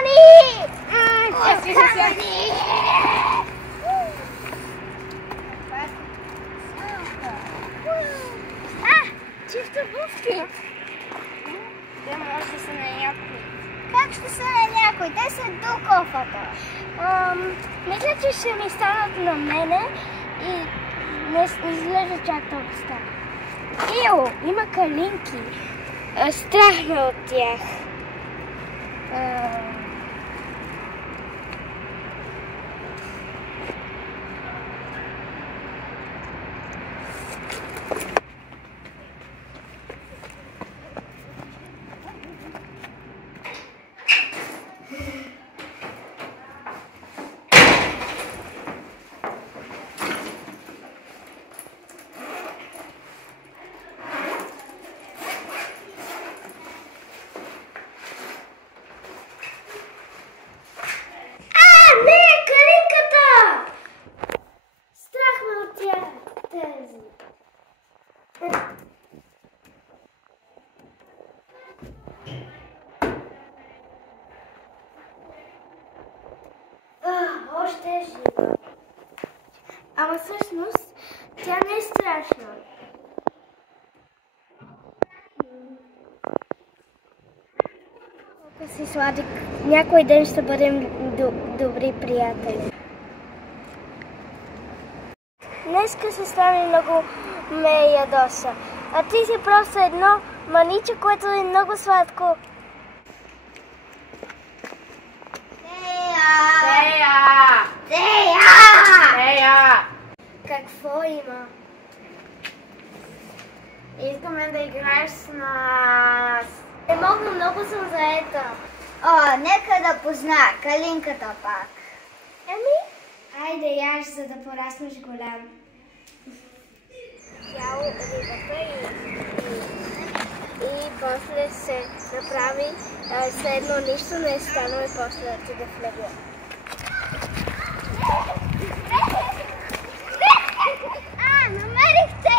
камъни! Камъни! Чисто обувки! Те може да са на някой. Как ще са на някой? Те са до кофата. Мисля, че ще ми станат на мене и не изглежда чак толкова стара. Има калинки. Страх ме от тях. Още е жива. Ама всъщност тя не е страшна. Ако си сладик, някой ден ще бъдем добри приятели. Днеска се стане много ме ядоса. А ти си просто едно маниче, което е много сладко. Тея! Какво има? Искаме да играеш с нас. Не мога, много съм заета. Нека да позна калинката пак. Айде яш, за да пораснеш голям. Ял рибата и после се направи следно нищо не е станало и после да ти да влегла. Намерихте!